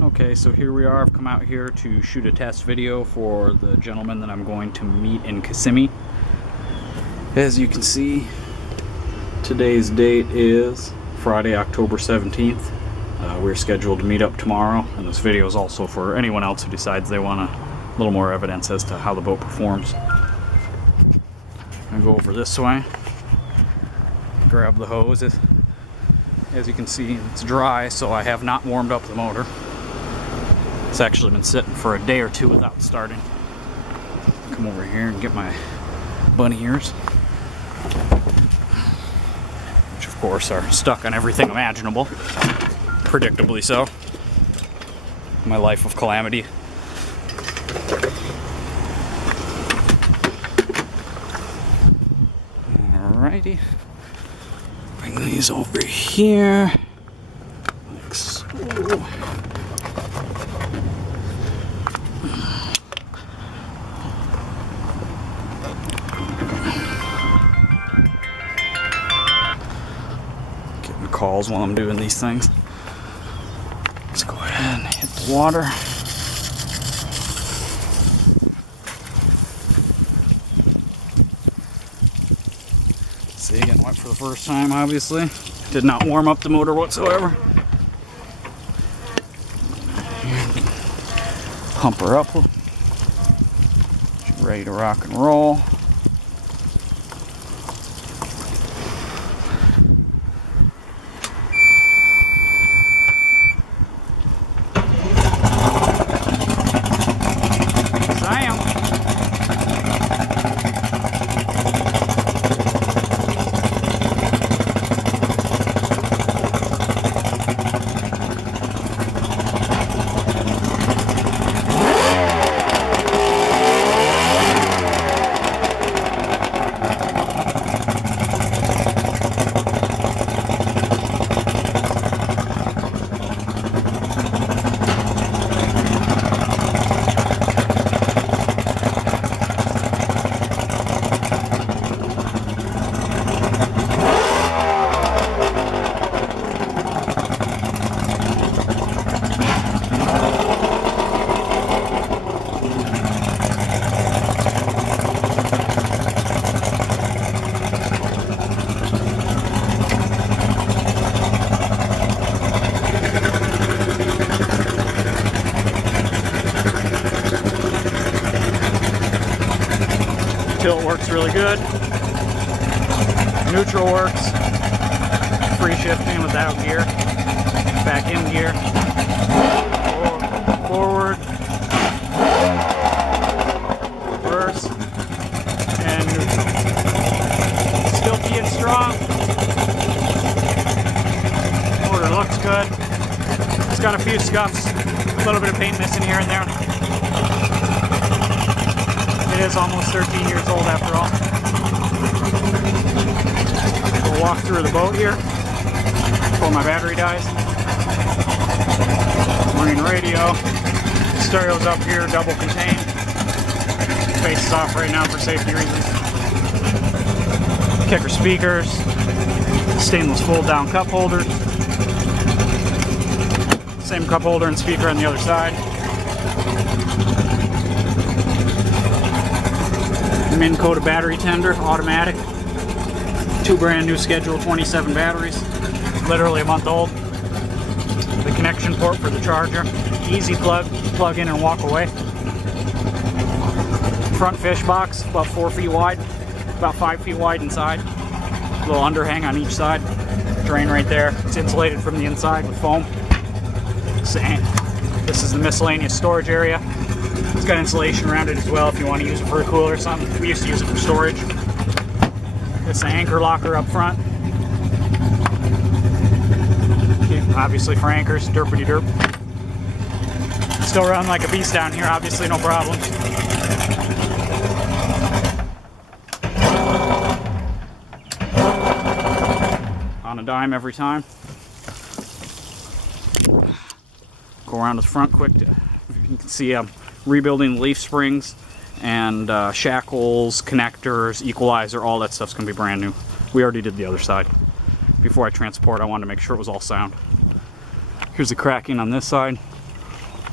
Okay, so here we are. I've come out here to shoot a test video for the gentleman that I'm going to meet in Kissimmee. As you can see, today's date is Friday, October 17th. We're scheduled to meet up tomorrow, and this video is also for anyone else who decides they want a little more evidence as to how the boat performs. I'm gonna go over this way, grab the hose. As you can see, it's dry, so I have not warmed up the motor. It's actually been sitting for a day or two without starting. Come over here and get my bunny ears, which of course are stuck on everything imaginable, predictably so. My life of calamity. Alrighty, bring these over here like so. Getting calls while I'm doing these things. Let's go ahead and hit the water. See, getting wet for the first time, obviously. Did not warm up the motor whatsoever. Pump her up. She's ready to rock and roll. Tilt works really good. Neutral works. Free shifting without gear. Back in gear. Forward. Reverse. And neutral. Still being strong. Motor looks good. It's got a few scuffs. A little bit of paint missing here and there. It is almost 13 years old after all. We'll walk through the boat here before my battery dies. Marine radio. Stereo's up here, double contained. Face is off right now for safety reasons. Kicker speakers. Stainless fold down cup holders. Same cup holder and speaker on the other side. Minn Kota battery tender, automatic. 2 brand new Schedule 27 batteries, literally a month old. The connection port for the charger, easy plug in and walk away. Front fish box, about 4 feet wide, about 5 feet wide inside. A little underhang on each side. Drain right there. It's insulated from the inside with foam. This is the miscellaneous storage area. It's got insulation around it as well if you want to use it for a cooler or something. We used to use it for storage. It's the anchor locker up front. Okay, obviously for anchors, derpity derp. Still run like a beast down here, obviously, no problem. On a dime every time. Go around to the front quick. You can see I'm rebuilding leaf springs and shackles, connectors, equalizer, all that stuff's gonna be brand new. We already did the other side. Before I transport, I wanted to make sure it was all sound. Here's the cracking on this side.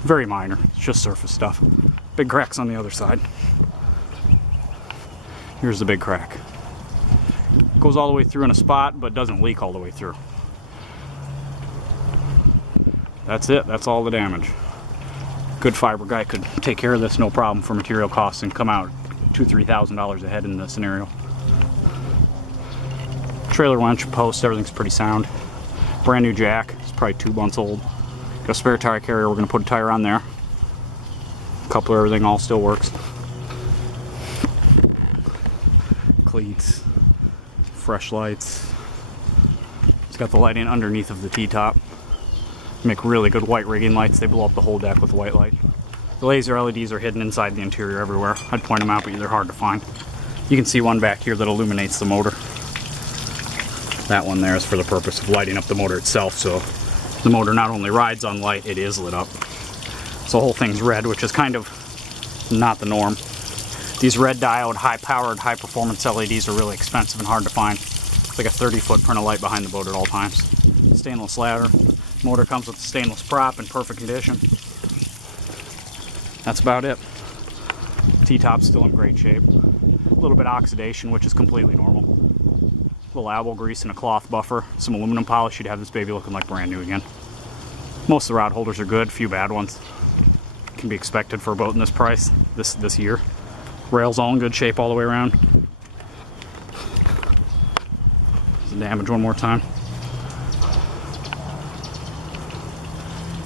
Very minor, it's just surface stuff. Big cracks on the other side. Here's the big crack. Goes all the way through in a spot, but doesn't leak all the way through. That's it, that's all the damage. Good fiber guy could take care of this, no problem, for material costs and come out $2,000–3,000 ahead in the scenario. Trailer winch, post, everything's pretty sound. Brand new jack, it's probably 2 months old. Got a spare tire carrier, we're gonna put a tire on there. Coupler, everything all still works. Cleats, fresh lights. It's got the lighting underneath of the T-top. Make really good white rigging lights. They blow up the whole deck with white light. The laser LEDs are hidden inside the interior everywhere. I'd point them out, but they're hard to find. You can see one back here that illuminates the motor. That one there is for the purpose of lighting up the motor itself, so the motor not only rides on light, it is lit up. So the whole thing's red, which is kind of not the norm. These red diode, high-powered, high-performance LEDs are really expensive and hard to find. It's like a 30-foot print of light behind the boat at all times. Stainless ladder. Motor comes with a stainless prop in perfect condition. That's about it. T-top's still in great shape. A little bit of oxidation, which is completely normal. A little elbow grease and a cloth buffer. Some aluminum polish, you'd have this baby looking like brand new again. Most of the rod holders are good, few bad ones. Can be expected for a boat in this price, this year. Rails all in good shape all the way around. There's the damage one more time.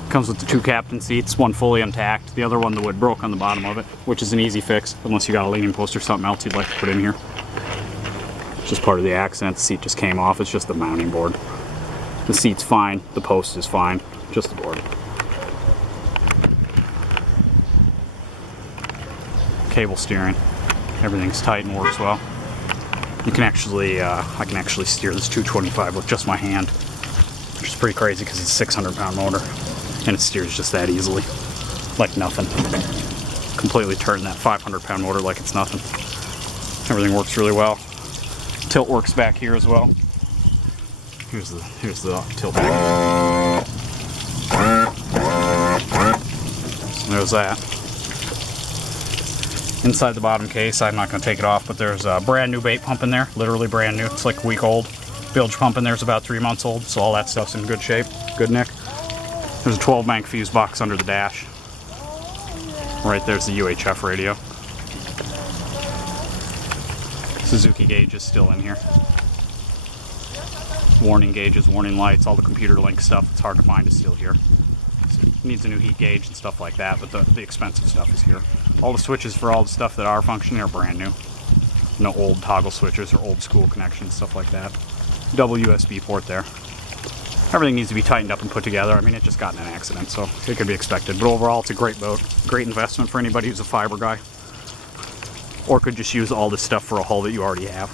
Comes with the 2 captain seats, one fully intact, the other one the wood broke on the bottom of it, which is an easy fix, unless you got a leaning post or something else you'd like to put in here. It's just part of the accident, the seat just came off, it's just the mounting board. The seat's fine, the post is fine, just the board. Cable steering, everything's tight and works well. You can actually, I can actually steer this 225 with just my hand, which is pretty crazy because it's a 600-pound motor. And it steers just that easily, like nothing. Completely turn that 500-pound motor like it's nothing. Everything works really well. Tilt works back here as well. Here's the tilt back. So there's that. Inside the bottom case, I'm not going to take it off, but there's a brand new bait pump in there, literally brand new. It's like a week old. Bilge pump in there is about 3 months old, so all that stuff's in good shape. Good, Nick? There's a 12-bank fuse box under the dash. Right there's the UHF radio. Suzuki gauge is still in here. Warning gauges, warning lights, all the computer link stuff that's hard to find is still here. So it needs a new heat gauge and stuff like that, but the expensive stuff is here. All the switches for all the stuff that are functioning are brand new. No old toggle switches or old school connections, stuff like that. Double USB port there. Everything needs to be tightened up and put together. I mean, it just got in an accident, so it could be expected. But overall, it's a great boat. Great investment for anybody who's a fiber guy. Or could just use all this stuff for a hull that you already have.